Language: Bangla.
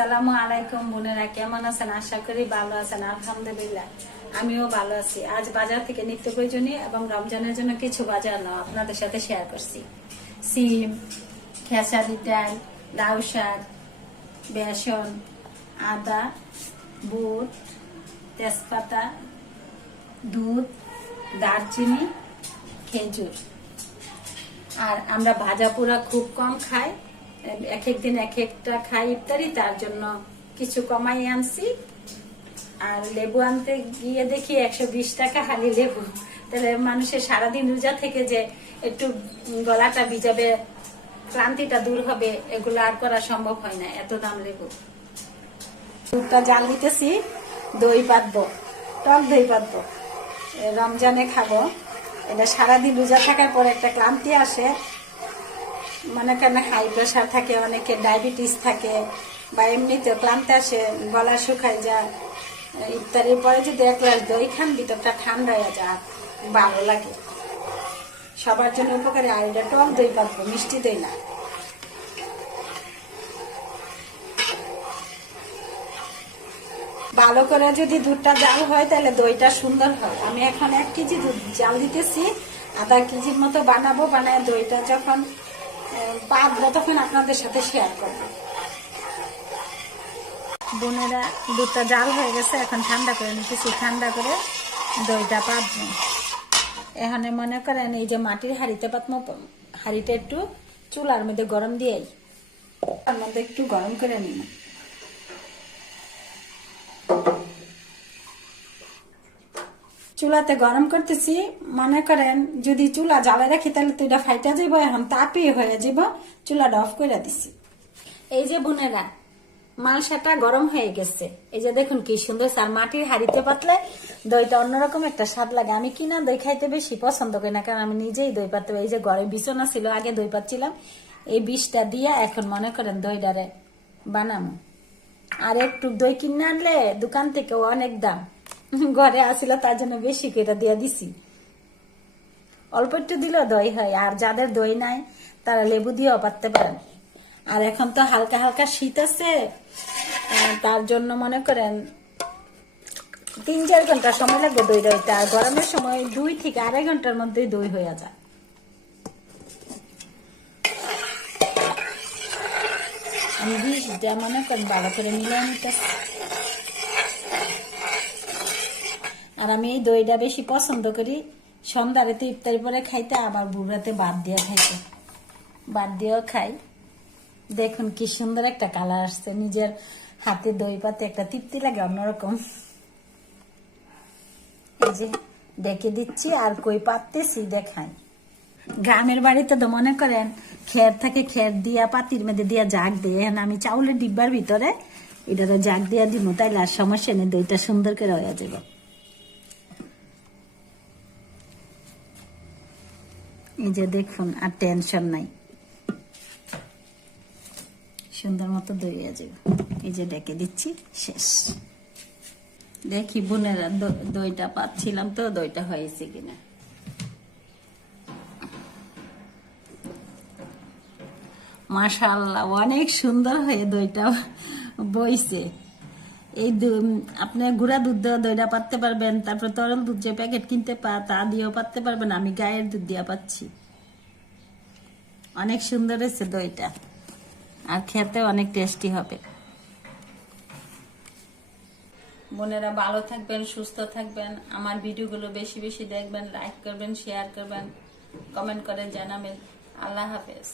আসসালামু আলাইকুম বোনেরা, কেমন আছেন? আশা করি ভালো আছেন। আলহামদুলিল্লাহ আমিও ভালো আছি। আজ বাজার থেকে নিত্য প্রয়োজনীয় এবং রমজানের জন্য কিছু বাজার নাও আপনাদের সাথে শেয়ার করছি। সিম, খেসারি ডাল, লাউ শাক, বেসন, আদা, বুট, তেজপাতা, দুধ, দারচিনি, খেজুর। আর আমরা ভাজা পোড়া খুব কম খাই, এক এক দিন এক একটা খাই ইফতারি, তার জন্য কিছু কমাই আনছি। আর লেবু আনতে গিয়ে দেখি 120 টাকা হালি লেবু। তাহলে মানুষের সারাদিন রোজা থেকে যে একটু গলাটা ভিজাবে, ক্লান্তিটা দূর হবে, এগুলো আর করা সম্ভব হয় না, এত দাম লেবু। দুধটা জাল দিতেছি, দই পাতবো, টক দই পাতবো, রমজানে খাবো। এটা সারাদিন রোজা থাকার পর একটা ক্লান্তি আসে, মনে করেন হাই প্রেশার থাকে, অনেকে ডায়াবেটিস থাকে, বা এমনিতে ক্লান্তি আসে, গলা শুকায় যায়। ইফতারের পরে যদি এক গ্লাস দই খান, ভিতরটা ঠান্ডা হয়ে যায়, ভালো লাগে, সবার জন্য উপকারী। আর এটা টক দই পাবো, মিষ্টি দই না। ভালো করে যদি দুধটা জাল হয় তাহলে দইটা সুন্দর হয়। আমি এখন 1 কেজি দুধ জাল দিতেছি, আধা কেজির মতো বানাবো। বানায় দইটা যখন পাতবো তখন আপনাদের সাথে শেয়ার করবো। বোনেরা, দুধটা জাল হয়ে গেছে, এখন ঠান্ডা করে নিতেছি। ঠান্ডা করে দইটা পাতবো। এখানে মনে করেন এই যে মাটির হাঁড়িতে পাতবো, হাঁড়িটা একটু চুলার মধ্যে গরম দিয়েই, তার মধ্যে একটু গরম করে নিব। চুলাতে গরম করতেছি, মনে করেন যদি চুলা জ্বালা রাখি তাহলে তো এটা ফাইটা যাবো। এখন তাপই হয়ে যাব, চুলাটা অফ করে দিছি। এই যে বোনেরা, মালসাটা গরম হয়ে গেছে, এই যে দেখুন কি সুন্দর। আর মাটির হাঁড়িতে পাতলে দইটা অন্যরকম একটা স্বাদ লাগে। আমি কিনা দই খাইতে বেশি পছন্দ করি না, কারণ আমি নিজেই দই পাততে। এই যে ঘরে বিছানা ছিল, আগে দই পাচ্ছিলাম, এই বিষটা দিয়া এখন মনে করেন দইটারে বানামো। আর একটু দই কিনে আনলে দোকান থেকে অনেক দাম, ঘরে আসিল তার জন্য বেশি করে দিয়া দিছি। অল্প একটু দিলেও দই হয়। আর যাদের দই নাই তারা লেবু দিয়েও পাততে পারেন। আর এখন তো হালকা হালকা শীত আছে, তার জন্য মনে করেন 3-4 ঘন্টা সময় লাগবে দই দইটা। আর গরমের সময় 2 থেকে 2.5 ঘন্টার মধ্যেই দই হয়ে যায়। আমি বিষটা মনে করেন ভালো করে মিলাই নিতেছি। আর আমি এই দইটা বেশি পছন্দ করি সন্ধ্যারে তো ইফতারি পরে খাইতে, আবার বুড়াতে বাদ দিয়ে খাইতে, বাদ দিয়েও খাই। দেখুন কি সুন্দর একটা কালার আসছে, নিজের হাতে দই পাতে একটা তৃপ্তি লাগে অন্যরকম। এই যে ডেকে দিচ্ছি আর কই পাততেছি দেখাই। গ্রামের বাড়িতে তো মনে করেন খের থাকে, খের দিয়া পাতির মধ্যে দিয়া জাগ দিয়ে, আমি চাউলের ডিব্বার ভিতরে এটা জাগ দিয়া দিব, তাইলে আর সমস্যা নেই, দইটা সুন্দর করে হয়ে যাব। এই যে দেখুন, আর টেনশন নাই, সুন্দর মতো দই হয়ে যাবে। এই যে ডেকে দিচ্ছি, শেষ। দেখি বোনেরা, দইটা পাচ্ছিলাম তো, দইটা হয়েছে কিনা। মাশাআল্লাহ, অনেক সুন্দর হয়ে দইটা বইছে। এই আপনি গুঁড়া দুধ দিয়ে দইটা পাততে পারবেন, তারপর তরল দুধ যে প্যাকেট কিনতে তা দিয়েও পাততে পারবেন। আমি গায়ের দুধ দিয়ে পাচ্ছি। অনেক সুন্দর হয়েছে দইটা, আর খেতে অনেক টেস্টি হবে। বোনেরা, ভালো থাকবেন, সুস্থ থাকবেন। আমার ভিডিওগুলো বেশি বেশি দেখবেন, লাইক করবেন, শেয়ার করবেন, কমেন্ট করে জানাবেন। আল্লাহ হাফেজ।